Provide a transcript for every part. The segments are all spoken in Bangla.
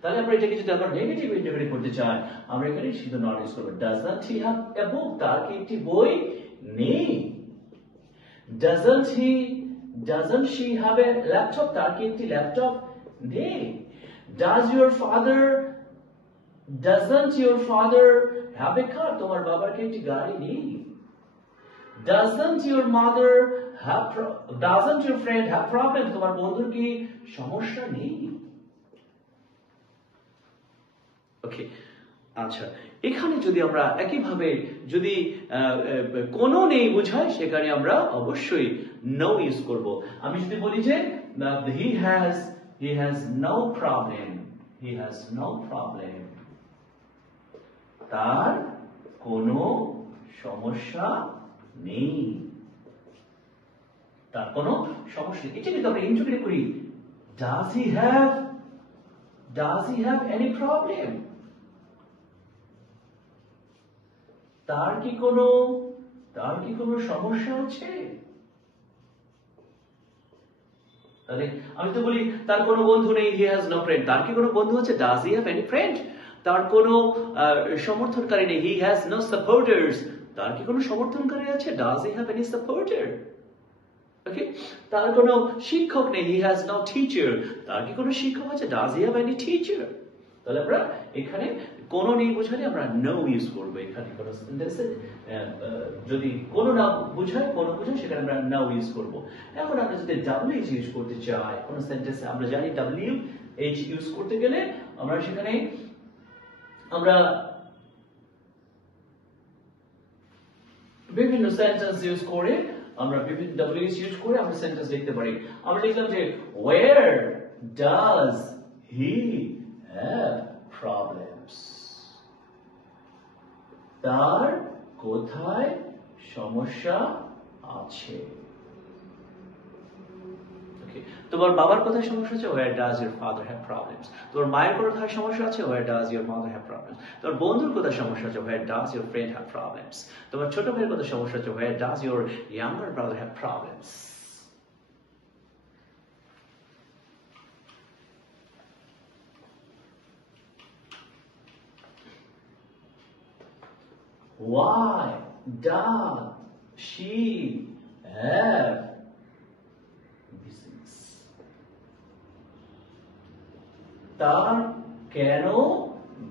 তাহলে আমরা এটাকে যদি আমরা নেগেটিভ ইন্টারপ্রেট করতে চাই, আমরা এখানে শুধু নট ইউজ করব। ডাজন্ট হি হ্যাভ এ বুক? তার কি একটি বই নেই? Doesn't she have a laptop? তার কি একটি ল্যাপটপ নেই? Doesn't your father have a car? তোমার বাবার কি একটি গাড়ি নেই? Doesn't your friend have problems? তোমার বন্ধুর কি সমস্যা নেই? ওকে, আচ্ছা, এখানে যদি আমরা একইভাবে যদি কোনো নেই বোঝায়, সেখানে আমরা অবশ্যই no ইউজ করব। আমি যদি বলি যে he has no problem, he has no problem, তার কোনো সমস্যা নেই, তার কোনো সমস্যা নেই। এটা কিন্তু আমরা ইন্টারপ্রেট করি, does he have any problem? তার কি কোনো সমস্যা আছে? তাহলে আমি তো বলি তার কোনো বন্ধু নেই, he has no friend, তার কি কোনো বন্ধু আছে? does he have any friend? তার কোনো সমর্থনকারী নেই, he has no supporters, তার কি কোনো সমর্থনকারী আছে? does he have any supporter? ওকে, তার কোনো শিক্ষক নেই, he has no teacher, তার কি কোনো শিক্ষক আছে? does he have any teacher? তাহলে আমরা এখানে কোনো নেই বোঝালে আমরা no ইউজ করব। এখানে কোনো সেন্টেন্সে যদি কোনো না বোঝায়, কোনো বোঝায়, সেখানে আমরা no ইউজ করব। এখন আমরা যদি WH ইউজ করতে চাই কোনো সেন্টেন্সে, আমরা জানি WH ইউজ করতে গেলে আমরা সেখানে আমরা বিভিন্ন সেন্টেন্স ইউজ করে, আমরা বিভিন্ন WH ইউজ করে আমরা সেন্টেন্স লিখতে পারি। আমরা লিখলাম যে where does he have problems? তার কোথায় সমস্যা আছে? ওকে, তোমার বাবার কোথায় সমস্যা আছে? where does your father have problems? তোমার মায়ের কোথায় সমস্যা আছে? where does your mother have problems? তোমার বন্ধুর কোথায় সমস্যা আছে? where does your friend have problems? তোমার ছোট ভাইয়ের কোথায় সমস্যা আছে? where does your younger brother have problems? Why does she have business? তার কেন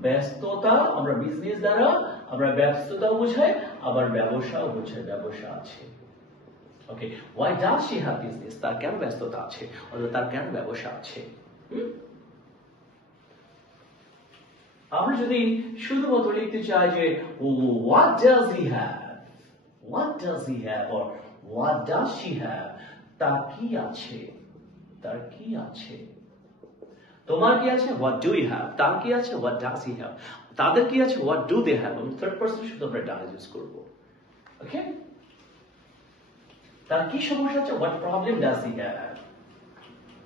ব্যস্ততা? আমরা বিজনেস দ্বারা আমরা ব্যস্ততা বোঝাই, আবার ব্যবসাও বোঝাই, ব্যবসা আছে। ওকে, why does she have business? তার কেন ব্যস্ততা আছে, অথবা তার কেন ব্যবসা আছে। আমরা যদি শুধুমাত্র লিখতে চাই যে what does he have, what does he have, or what does she have, তার কি আছে, তার কি আছে। তোমার কি আছে? what do you have? তার কি আছে? what does he have? তাদের কি আছে? what do they have? এবং থার্ড পারসন শুধু আমরা does ইউজ করব। ওকে, তার কি সমস্যা আছে? what problem does he have?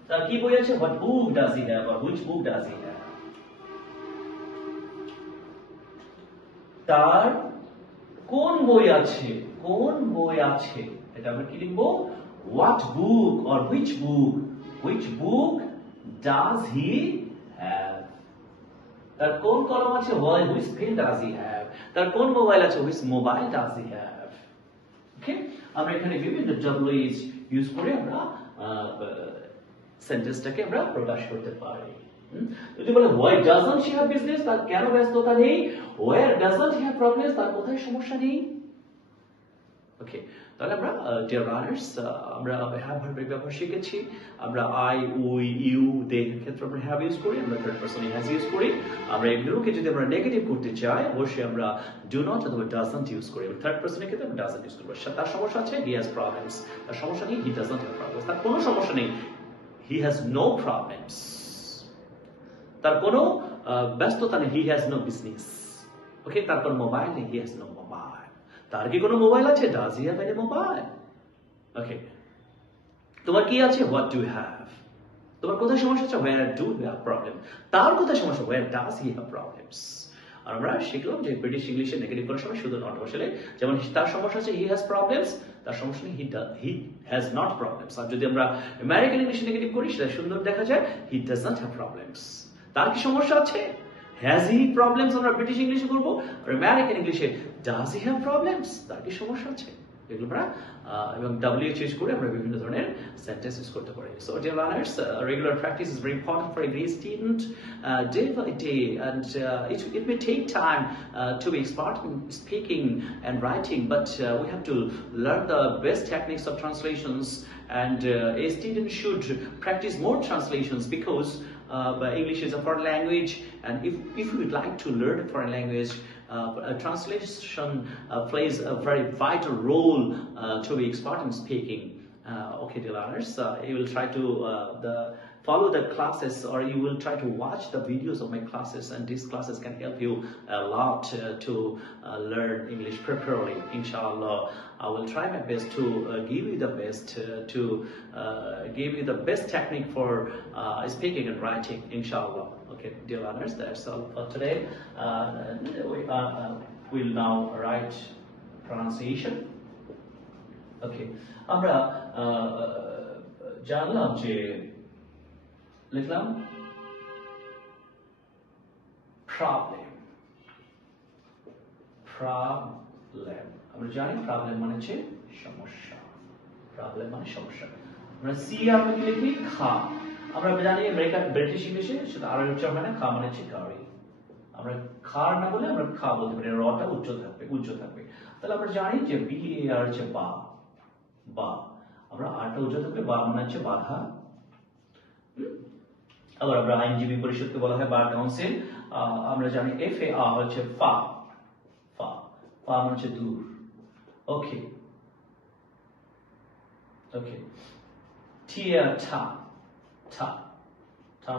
তার কি বই আছে? what book does he have, or which book does he have? তার কোন বই আছে, কোন বই আছে, এটা আমরা কি লিখবো? what book or which book does he have? তার কোন কলম আছে? which pen does he have? তার কোন মোবাইল আছে? which mobile does he have? ওকে, আমরা এখানে বিভিন্ন WH ইউজ করে আমরা সেন্টেন্সটাকে আমরা প্রকাশ করতে পারি। যদি বলে why doesn't she have business? তার কেন ব্যস্ততা নেই? where doesn't he have problems? তার কোথায় সমস্যা নেই? ওকে, তাহলে আমরা ডিয়ার রানার্স আমরা হ্যাভ ভার্বের ব্যবহার শিখেছি। আমরা I, we, you, they ক্ষেত্রে আমরা হ্যাভ ইউজ করি, আমরা থার্ড পারসনে হ্যাজ ইউজ করি। আমরা এগুলোকে যদি আমরা নেগেটিভ করতে চাই, অবশ্যই আমরা ডু নট অথবা ডাজন্ট ইউজ করি। থার্ড পারসনের ক্ষেত্রে আমরা ডাজন্ট ইউজ করব। তার সমস্যা আছে, he has problems, তার সমস্যা নেই, he doesn't have problems, তার কোনো সমস্যা নেই, he has no problems, তার কোনো ব্যস্ততা নেই, he has no business। ওকে, তার কোনো মোবাইল নেই, he has no mobile, তার কি কোনো মোবাইল আছে? does he have any mobile? ওকে, তোমার কি আছে? what do you have? তোমার কোথায় সমস্যা আছে? where do you have problem? তার কোথায় সমস্যা? where does he have problems? আর আমরা শিখলাম যে ব্রিটিশ ইংলিশে নেগেটিভ করার সময় শুধু নট বসালে, যেমন তার সমস্যা আছে he has problems, তার সমস্যা নেই he has not problems। আর যদি আমরা আমেরিকান ইংলিশে নেগেটিভ করি, সেটা সুন্দর দেখা যায় he does not have problems। তার কি সমস্যা আছে? হ্যাজ হি প্রবলেমস আমরা ব্রিটিশ ইংলিশে করবো, আর আমেরিকান ইংলিশে ডাজ হি হ্যাভ প্রবলেমস, তার কি সমস্যা আছে? এগুলো আমরা এবং WH ইউজ করে আমরা বিভিন্ন ধরনের সেন্টেন্স ইউজ করতে পারি। So dear learners, regular practice is very important for every student day by day, and it may take time to be expert in speaking and writing, but we have to learn the best techniques of translations, and a student should practice more translations because English is a foreign language, and if you would like to learn a foreign language, translation plays a very vital role to be expert in speaking. Okay, dear learners, you will try to follow the classes, or you will try to watch the videos of my classes, and these classes can help you a lot to learn English properly. Inshallah, I will try my best to give you the best give you the best technique for speaking and writing. Inshallah. Okay, dear learners, that's all for today. We will now write pronunciation. Okay, আমরা জানলাম যে লিখলাম problem. আমরা জানি problem মানে হচ্ছে সমস্যা, problem মানে সমস্যা। আমরা C আমরা কি লিখি? খা। আমরা জানি ব্রিটিশ ইংলিশে সেটা আর উচ্চারণ হয় না, খা মানে হচ্ছে গাড়ি। আমরা খার না বলে আমরা খা বলতে পারি, রটা উচ্চ থাকবে। তাহলে আমরা জানি যে BAR হচ্ছে বা, আমরা আরটা উচ্চ থাকবে, বা মানে হচ্ছে বাধা। আবার আমরা আইনজীবী পরিষদকে বলা হয় বার কাউন্সিল। আমরা জানি FAR হচ্ছে ফা মানে হচ্ছে দূর। ওকে, ঠা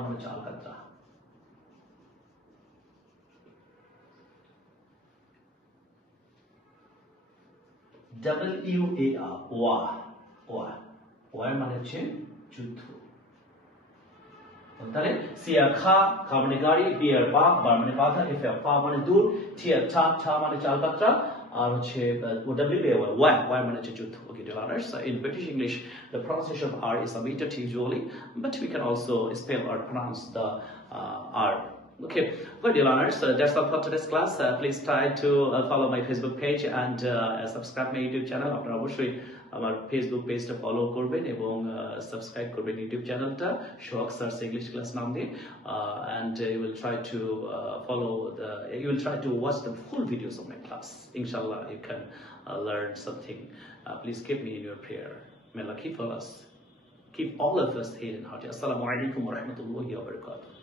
মানে হচ্ছে আলকাতরা। WAR মানে হচ্ছে যুদ্ধ। তাহলে সিয়া খা মানে গাড়ি, বিয়ার বা মানে বাধা, FAR পা মানে দূর, ঠা মানে চালকাত্রা, আর হচ্ছে WAR মানে হচ্ছে যুদ্ধ। Okay, dear learners, in British English the pronunciation of R is omitted usually, but we can also spell or pronounce the R. Okay, good, dear learners, that's all for today's class. Please try to follow my Facebook page and subscribe my YouTube channel. আপনারা অবশ্যই আমার ফেসবুক পেজটা ফলো করবেন এবং সাবস্ক্রাইব করবেন ইউটিউব চ্যানেলটা সোহাগ স্যারস ইংলিশ ক্লাস নাম দিয়ে, and you will try to watch the full videos of my class. Inshallah, you can learn something. Please keep me in your prayer. May Allah keep all of us healthy and hearty. Assalamu alaikum wa rahmatullahi wa barakatuh.